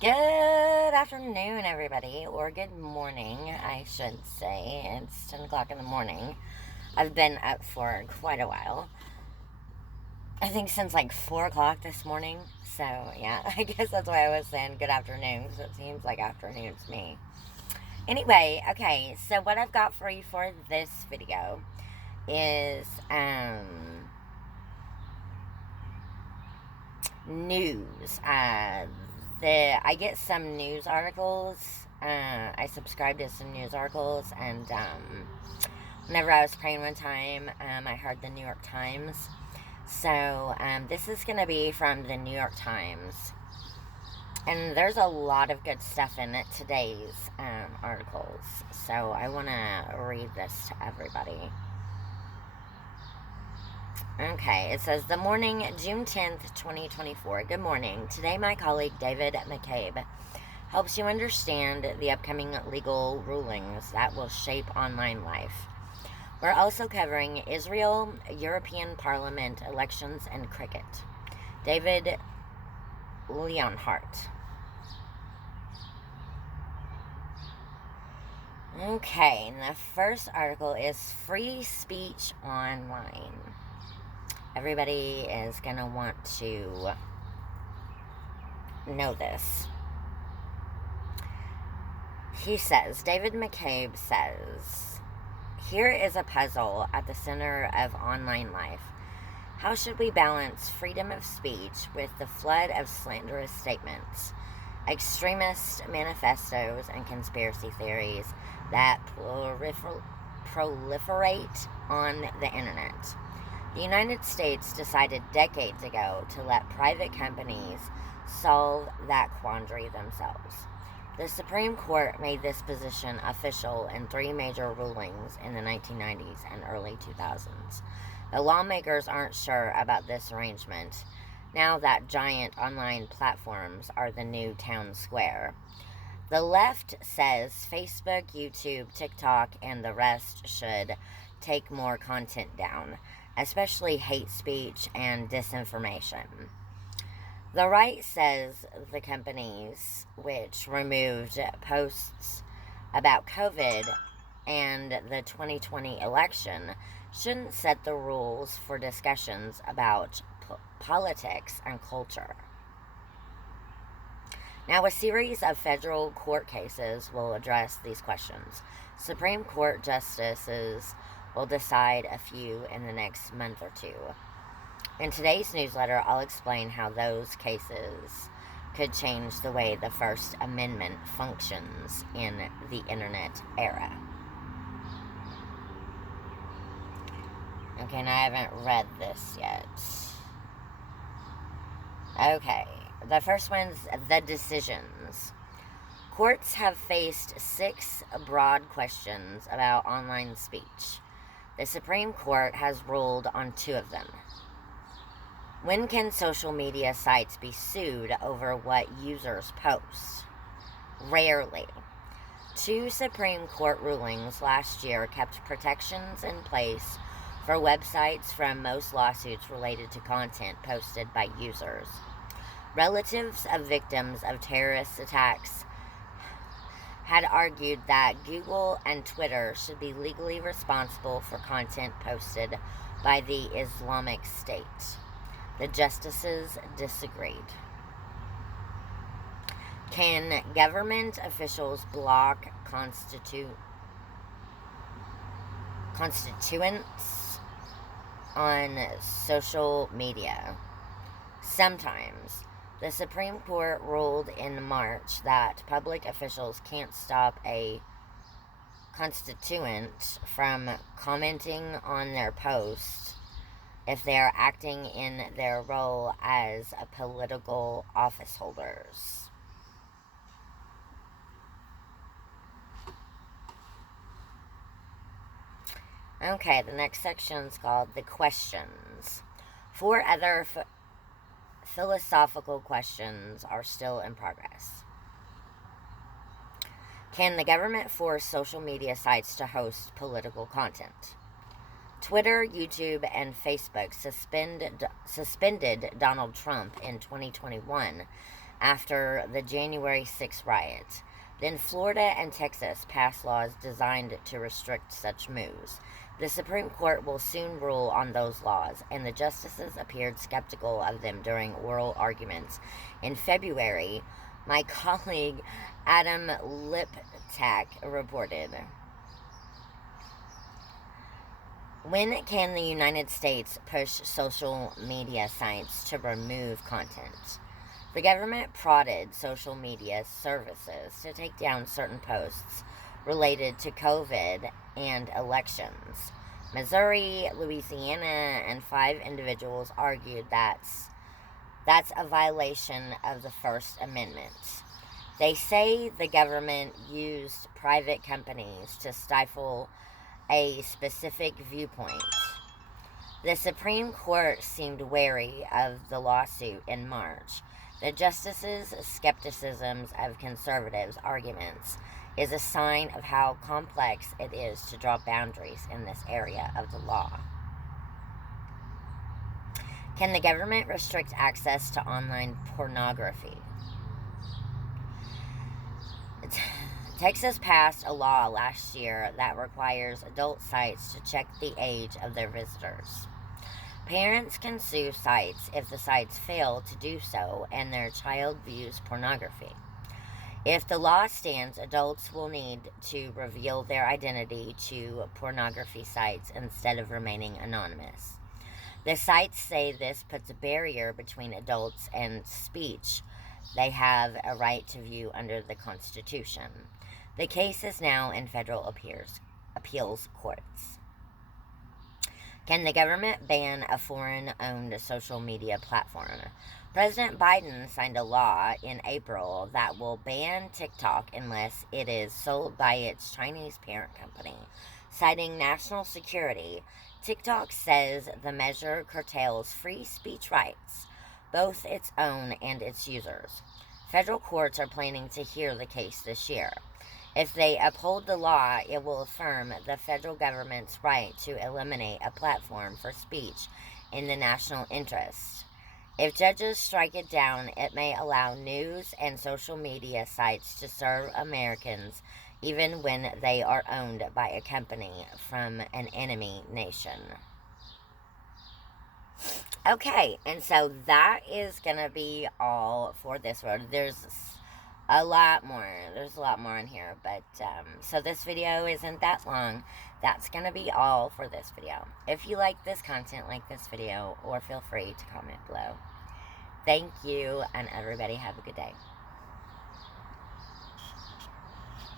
Good afternoon, everybody, or good morning, I should say. It's 10 o'clock in the morning. I've been up for quite a while. I think since like 4 o'clock this morning. So, yeah, I guess that's why I was saying good afternoon, because it seems like afternoon to me. Anyway, okay, so what I've got for you for this video is news. I get some news articles. I subscribe to some news articles, and whenever I was praying one time, I heard the New York Times. So this is going to be from the New York Times, and there's a lot of good stuff in it, today's articles. So I want to read this to everybody. Okay, it says, the morning, June 10th, 2024. Good morning. Today, my colleague David McCabe helps you understand the upcoming legal rulings that will shape online life. We're also covering Israel, European Parliament elections, and cricket. David Leonhardt. Okay, and the first article is Free Speech Online. Everybody is going to want to know this. David McCabe says, here is a puzzle at the center of online life. How should we balance freedom of speech with the flood of slanderous statements, extremist manifestos, and conspiracy theories that proliferate on the internet? The United States decided decades ago to let private companies solve that quandary themselves. The Supreme Court made this position official in 3 major rulings in the 1990s and early 2000s. The lawmakers aren't sure about this arrangement now that giant online platforms are the new town square. The left says Facebook, YouTube, TikTok, and the rest should take more content down, especially hate speech and disinformation. The right says the companies which removed posts about COVID and the 2020 election shouldn't set the rules for discussions about politics and culture. Now, a series of federal court cases will address these questions. Supreme Court justices will decide a few in the next month or two. In today's newsletter, I'll explain how those cases could change the way the First Amendment functions in the internet era. Okay, now I haven't read this yet. Okay, the first one's the decisions. Courts have faced 6 broad questions about online speech. The Supreme Court has ruled on 2 of them. When can social media sites be sued over what users post? Rarely. 2 Supreme Court rulings last year kept protections in place for websites from most lawsuits related to content posted by users. Relatives of victims of terrorist attacks had argued that Google and Twitter should be legally responsible for content posted by the Islamic State. The justices disagreed. Can government officials block constituents on social media? Sometimes. The Supreme Court ruled in March that public officials can't stop a constituent from commenting on their post if they are acting in their role as political office holders. Okay, the next section is called the questions. 4 other philosophical questions are still in progress. Can the government force social media sites to host political content? Twitter, YouTube, and Facebook suspended Donald Trump in 2021 after the January 6th riots. Then Florida and Texas passed laws designed to restrict such moves. The Supreme Court will soon rule on those laws, and the justices appeared skeptical of them during oral arguments. In February, my colleague Adam Liptak reported. When can the United States push social media sites to remove content? The government prodded social media services to take down certain posts related to COVID and elections. Missouri, Louisiana, and 5 individuals argued that's a violation of the First Amendment. They say the government used private companies to stifle a specific viewpoint. The Supreme Court seemed wary of the lawsuit in March. The justices' skepticism of conservatives' arguments is a sign of how complex it is to draw boundaries in this area of the law. Can the government restrict access to online pornography? Texas passed a law last year that requires adult sites to check the age of their visitors. Parents can sue sites if the sites fail to do so and their child views pornography. If the law stands, adults will need to reveal their identity to pornography sites instead of remaining anonymous. The sites say this puts a barrier between adults and speech they have a right to view under the Constitution. The case is now in federal appeals courts. Can the government ban a foreign-owned social media platform? President Biden signed a law in April that will ban TikTok unless it is sold by its Chinese parent company. Citing national security, TikTok says the measure curtails free speech rights, both its own and its users. Federal courts are planning to hear the case this year. If they uphold the law, it will affirm the federal government's right to eliminate a platform for speech in the national interest. If judges strike it down, it may allow news and social media sites to serve Americans even when they are owned by a company from an enemy nation. Okay, and so that is going to be all for this road. There's a lot more. There's a lot more in here, but so this video isn't that long. That's going to be all for this video. If you like this content, like this video, or feel free to comment below. Thank you, and everybody have a good day.